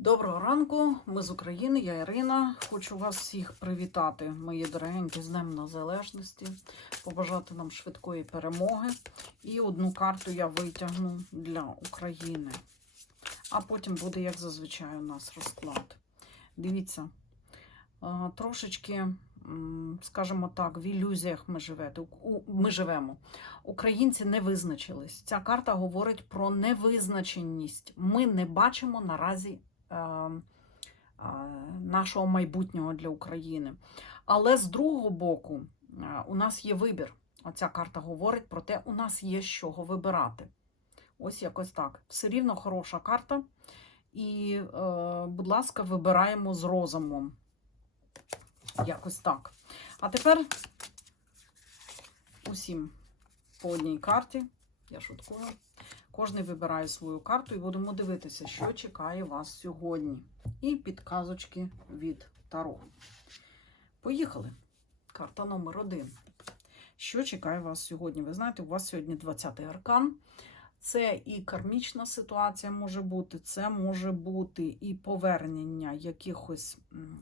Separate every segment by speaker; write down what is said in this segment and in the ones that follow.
Speaker 1: Доброго ранку, ми з України, я Ірина. Хочу вас всіх привітати, мої дорогенькі, з Днем Незалежності, побажати нам швидкої перемоги. І одну карту я витягну для України. А потім буде, як зазвичай, у нас розклад. Дивіться, трошечки, скажімо так, в ілюзіях ми, живете, ми живемо. Українці не визначились. Ця карта говорить про невизначеність. Ми не бачимо наразі е, е, нашого майбутнього для України. Але з другого боку, е, у нас є вибір. Оця карта говорить про те, у нас є з чого вибирати. Ось якось так. Все рівно хороша карта. І, е, будь ласка, вибираємо з розумом. Якось так. А тепер усім по одній карті. Я шуткую. Кожний вибирає свою карту і будемо дивитися, що чекає вас сьогодні. І підказочки від Таро. Поїхали. Карта номер один. Що чекає вас сьогодні? Ви знаєте, у вас сьогодні 20-й аркан. Це і кармічна ситуація може бути, це може бути і повернення якихось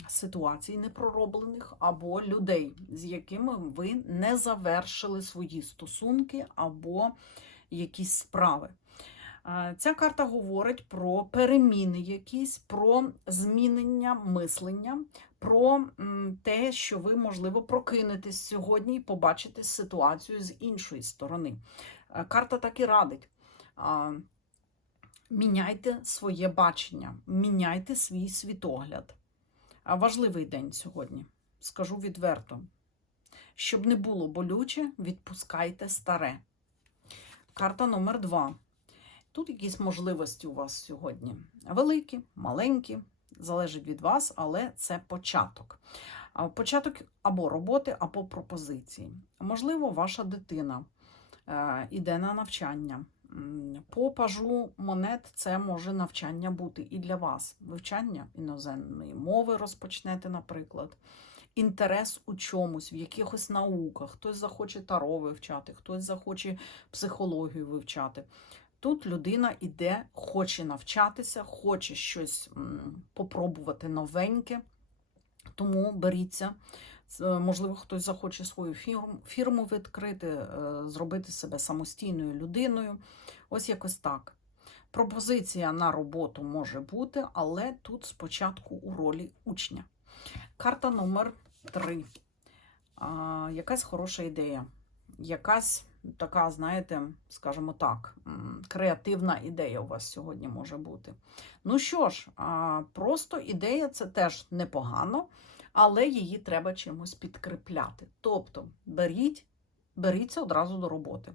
Speaker 1: ситуацій непророблених, або людей, з якими ви не завершили свої стосунки або якісь справи. Ця карта говорить про переміни якісь, про змінення мислення, про те, що ви, можливо, прокинетесь сьогодні і побачите ситуацію з іншої сторони. Карта так і радить. Міняйте своє бачення, міняйте свій світогляд. Важливий день сьогодні, скажу відверто. Щоб не було болюче, відпускайте старе. Карта номер два. Тут якісь можливості у вас сьогодні. Великі, маленькі, залежить від вас, але це початок. Початок або роботи, або пропозиції. Можливо, ваша дитина е, іде на навчання. По пажу монет це може навчання бути і для вас. Вивчання іноземної мови розпочнете, наприклад. Інтерес у чомусь, в якихось науках. Хтось захоче таро вивчати, хтось захоче психологію вивчати. Тут людина іде, хоче навчатися, хоче щось попробувати новеньке, тому беріться. Можливо, хтось захоче свою фірму, фірму відкрити, е, зробити себе самостійною людиною. Ось якось так. Пропозиція на роботу може бути, але тут спочатку у ролі учня. Карта номер 3. А, якась хороша ідея. Якась така, знаєте, скажімо так, креативна ідея у вас сьогодні може бути. Ну що ж, а, просто ідея це теж непогано, але її треба чимось підкріпляти. Тобто беріть, беріться одразу до роботи.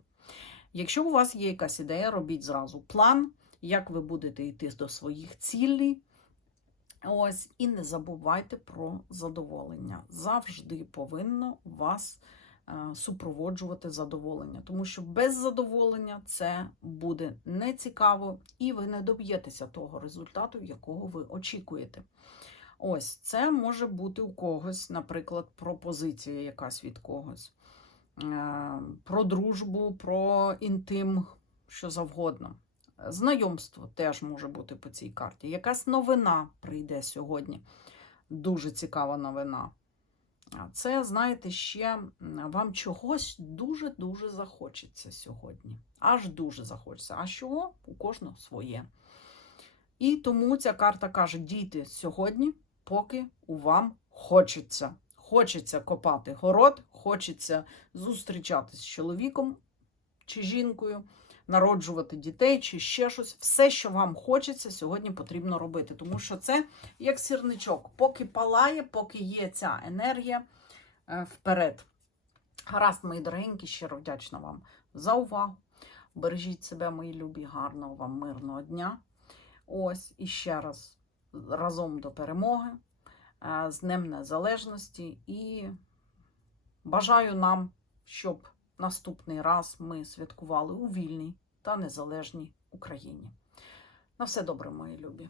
Speaker 1: Якщо у вас є якась ідея, робіть зразу план, як ви будете йти до своїх цілей. Ось, і не забувайте про задоволення. Завжди повинно вас е, супроводжувати задоволення, тому що без задоволення це буде нецікаво, і ви не доб'єтеся того результату, якого ви очікуєте. Ось це може бути у когось, наприклад, пропозиція якась від когось. Е, Про дружбу, про інтим, що завгодно. Знайомство теж може бути по цій карті. Якась новина прийде сьогодні. Дуже цікава новина. Це, знаєте, ще вам чогось дуже-дуже захочеться сьогодні. Аж дуже захочеться. А чого? У кожного своє. І тому ця карта каже: дійте сьогодні, поки у вам хочеться. Хочеться копати город, хочеться зустрічатись з чоловіком чи жінкою, народжувати дітей чи ще щось. Все, що вам хочеться, сьогодні потрібно робити. Тому що це як сірничок. Поки палає, поки є ця енергія е, вперед. Гаразд, мої дорогенькі, щиро вдячна вам за увагу. Бережіть себе, мої любі, гарного вам мирного дня. Ось і ще раз разом до перемоги, е, з Днем Незалежності і бажаю нам, щоб наступний раз ми святкували у вільній та незалежній Україні. На все добре, мої любі.